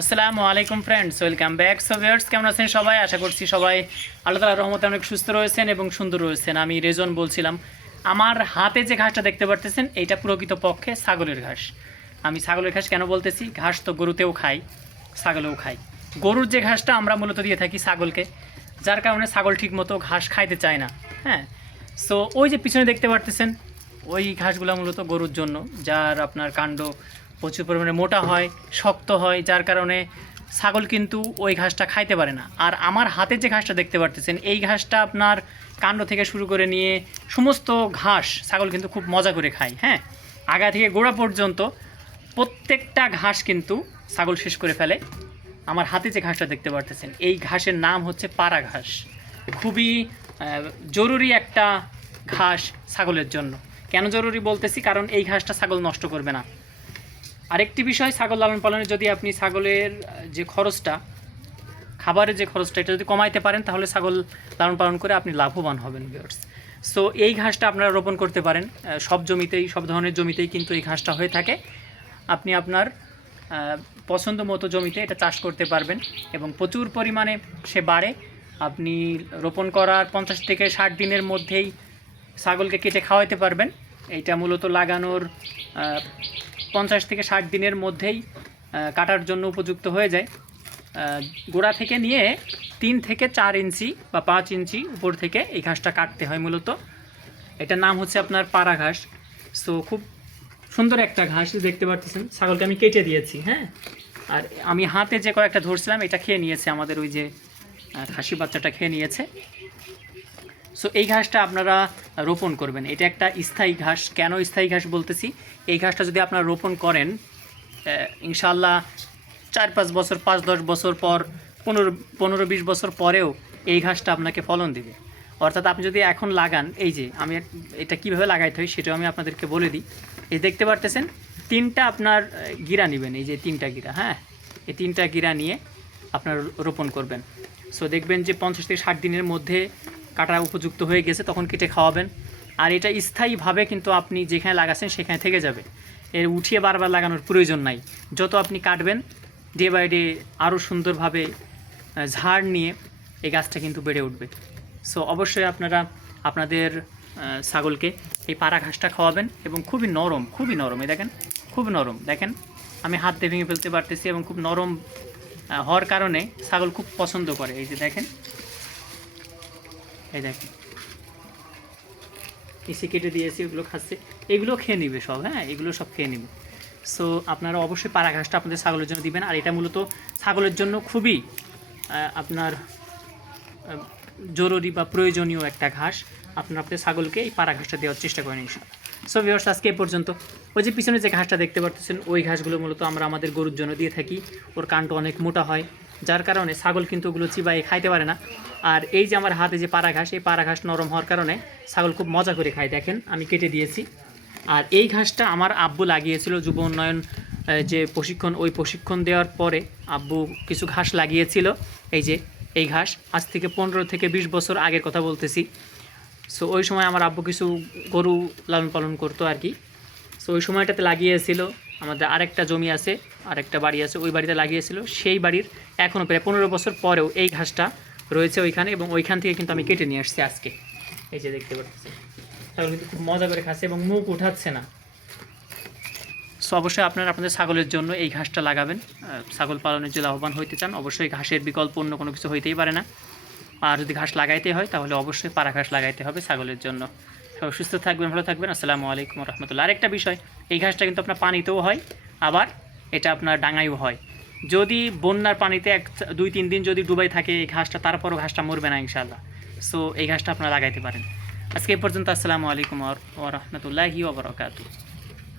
আসসালামু আলাইকুম friends, welcome back. So viewers, কেমন আছেন সবাই? আশা করছি সবাই আল্লাহ তাআলার রহমতে অনেক সুস্থ রয়েছেন এবং সুন্দর রয়েছেন। আমি রেজন বলছিলাম। আমার হাতে যে ঘাসটা দেখতে পারতেছেন, এইটা প্রকৃতপক্ষে ছাগলের ঘাস। আমি ছাগলের ঘাস কেন বলতেছি? ঘাস তো গরুতেও খাই, ছাগলেও খাই। গরুর যে ঘাসটা আমরা মূলত দিয়ে থাকি ছাগলকে, যার কারণে ছাগল ঠিকমতো ঘাস খাইতে চায় না। হ্যাঁ, সো ওই যে পিছনে দেখতে পারতেছেন, ওই ঘাসগুলো মূলত গরুর জন্য, যার আপনার কাণ্ড প্রচুর পরিমাণে মোটা হয়, শক্ত হয়, যার কারণে ছাগল কিন্তু ওই ঘাসটা খাইতে পারে না। আর আমার হাতে যে ঘাসটা দেখতে পারতেছেন, এই ঘাসটা আপনার কাণ্ড থেকে শুরু করে নিয়ে সমস্ত ঘাস ছাগল কিন্তু খুব মজা করে খায়। হ্যাঁ, আগা থেকে গোড়া পর্যন্ত প্রত্যেকটা ঘাস কিন্তু ছাগল শেষ করে ফেলে। আমার হাতে যে ঘাসটা দেখতে পারতেছেন, এই ঘাসের নাম হচ্ছে পাড়া ঘাস। খুবই জরুরি একটা ঘাস ছাগলের জন্য। কেন জরুরি বলতেছি? কারণ এই ঘাসটা ছাগল নষ্ট করবে না। আরেকটি বিষয়, ছাগল লালন পালনে যদি আপনি ছাগলের যে খরচটা, খাবারের যে খরচটা, এটা যদি কমাইতে পারেন, তাহলে ছাগল লালন পালন করে আপনি লাভবান হবেন ভিউয়ার্স। সো এই ঘাসটা আপনারা রোপণ করতে পারেন। সব জমিতেই, সব ধরনের জমিতেই কিন্তু এই ঘাসটা হয়ে থাকে। আপনি আপনার পছন্দ মতো জমিতে এটা চাষ করতে পারবেন এবং প্রচুর পরিমাণে সে বাড়ে। আপনি রোপণ করার 50 থেকে 60 দিনের মধ্যেই ছাগলকে কেটে খাওয়াতে পারবেন। এইটা মূলত লাগানোর 50 থেকে 60 দিনের মধ্যেই কাটার জন্য উপযুক্ত হয়ে যায়। গোড়া থেকে নিয়ে 3 থেকে 4 ইঞ্চি বা 5 ইঞ্চি উপর থেকে এই ঘাসটা কাটতে হয় মূলত। এটার নাম হচ্ছে আপনার পাড়া ঘাস। সো খুব সুন্দর একটা ঘাস দেখতে পাচ্ছেন। ছাগলকে আমি কেটে দিয়েছি। হ্যাঁ, আর আমি হাতে যে কয়েকটা ধরছিলাম, এটা খেয়ে নিয়েছে, আমাদের ওই যে খাসি বাচ্চাটা খেয়ে নিয়েছে। সো এই ঘাসটা আপনারা রোপণ করবেন। এটা একটা স্থায়ী ঘাস। কেন স্থায়ী ঘাস বলতেছি? এই ঘাসটা যদি আপনারা রোপণ করেন, ইনশাআল্লাহ 4-5 বছর, 5-10 বছর পর, 15-20 বছর পরেও এই ঘাসটা আপনাকে ফলন দিবে। অর্থাৎ আপনি যদি এখন লাগান, এই যে আমি এটা কীভাবে লাগাইতে হয় সেটাও আমি আপনাদেরকে বলে দিই। এই দেখতে পারতেছেন, 3টা আপনার গিরা নেবেন, এই যে 3টা গিরা। হ্যাঁ, এই 3টা গিরা নিয়ে আপনার রোপণ করবেন। সো দেখবেন যে 50 থেকে 60 দিনের মধ্যে কাটা উপযুক্ত হয়ে গেছে, তখন কেটে খাওয়াবেন। আর এটা স্থায়ীভাবে কিন্তু আপনি যেখানে লাগাচ্ছেন সেখানে থেকে যাবে। এর উঠিয়ে বারবার লাগানোর প্রয়োজন নাই। যত আপনি কাটবেন, ডে বাই ডে আরও সুন্দরভাবে ঝাড় নিয়ে এই গাছটা কিন্তু বেড়ে উঠবে। সো অবশ্যই আপনারা আপনাদের ছাগলকে এই পাড়া ঘাসটা খাওয়াবেন এবং খুবই নরম, খুবই নরম। এই দেখেন, খুব নরম। দেখেন, আমি হাত দিয়ে ভেঙে ফেলতে পারতেছি এবং খুব নরম হওয়ার কারণে ছাগল খুব পছন্দ করে। এই যে দেখেন, এই দেখেন, এসে কেটে দিয়েছি, ওগুলো খাচ্ছে, এগুলো খেয়ে নিবে সব। হ্যাঁ, এগুলো সব খেয়ে নিবে। সো আপনারা অবশ্যই পাড়া ঘাসটা আপনাদের ছাগলের জন্য দিবেন। আর এটা মূলত ছাগলের জন্য খুবই আপনার জরুরি বা প্রয়োজনীয় একটা ঘাস। আপনারা আপনাদের ছাগলকে এই পাড়া ঘাসটা দেওয়ার চেষ্টা করেন ইনশাআল্লাহ। সো ভিউয়ার্স, আজকে এ পর্যন্ত। ওই যে পিছনে যে ঘাসটা দেখতে পাচ্ছেন, ওই ঘাসগুলো মূলত আমরা আমাদের গরুর জন্য দিয়ে থাকি। ওর কাণ্ড অনেক মোটা হয়, যার কারণে ছাগল কিন্তু ওগুলো চিবাইয়ে খাইতে পারে না। আর এই যে আমার হাতে যে পাড়া ঘাস, এই পাড়া ঘাস নরম হওয়ার কারণে ছাগল খুব মজা করে খায়। দেখেন, আমি কেটে দিয়েছি। আর এই ঘাসটা আমার আব্বু লাগিয়েছিল যুব উন্নয়ন যে প্রশিক্ষণ, ওই প্রশিক্ষণ দেওয়ার পরে আব্বু কিছু ঘাস লাগিয়েছিল। এই যে এই ঘাস, আজ থেকে 15 থেকে 20 বছর আগের কথা বলতেছি। সো ওই সময় আমার আব্বু কিছু গরু লালন পালন করতো আর কি। সো ওই সময়টাতে লাগিয়েছিল। আমাদের আরেকটা জমি আছে, আরেকটা বাড়ি আছে, ওই বাড়িতে লাগিয়েছিল। সেই বাড়ির এখনও প্রায় 15 বছর পরেও এই ঘাসটা রয়েছে ওইখানে, এবং ওইখান থেকে কিন্তু আমি কেটে নিয়ে আসছি আজকে। এই যে দেখতে পাচ্ছি, ছাগল কিন্তু খুব মজা করে খাচ্ছে এবং মুখ উঠাচ্ছে না। সো অবশ্যই আপনারা আপনাদের ছাগলের জন্য এই ঘাসটা লাগাবেন। ছাগল পালনের যদি লাভবান হইতে চান, অবশ্যই ঘাসের বিকল্প অন্য কোনো কিছু হইতেই পারে না। আর যদি ঘাস লাগাইতে হয়, তাহলে অবশ্যই পাড়া ঘাস লাগাইতে হবে ছাগলের জন্য। সবাই সুস্থ থাকবেন, ভালো থাকবেন। আসসালামু আলাইকুম রহমতুল্লাহ। আরেকটা বিষয়, এই ঘাসটা কিন্তু আপনার পানিতেও হয়, আবার এটা আপনার ডাঙাইও হয়। যদি বন্যার পানিতে 2-3 দিন যদি ডুবাই থাকে এই ঘাসটা, তারপরও ঘাসটা মরবে না ইনশাআল্লাহ। সো এই ঘাসটা আপনারা লাগাইতে পারেন। আজকে এই পর্যন্ত। আসসালামু আলাইকুম ওয়া রাহমাতুল্লাহি ওয়া বারাকাতুহু।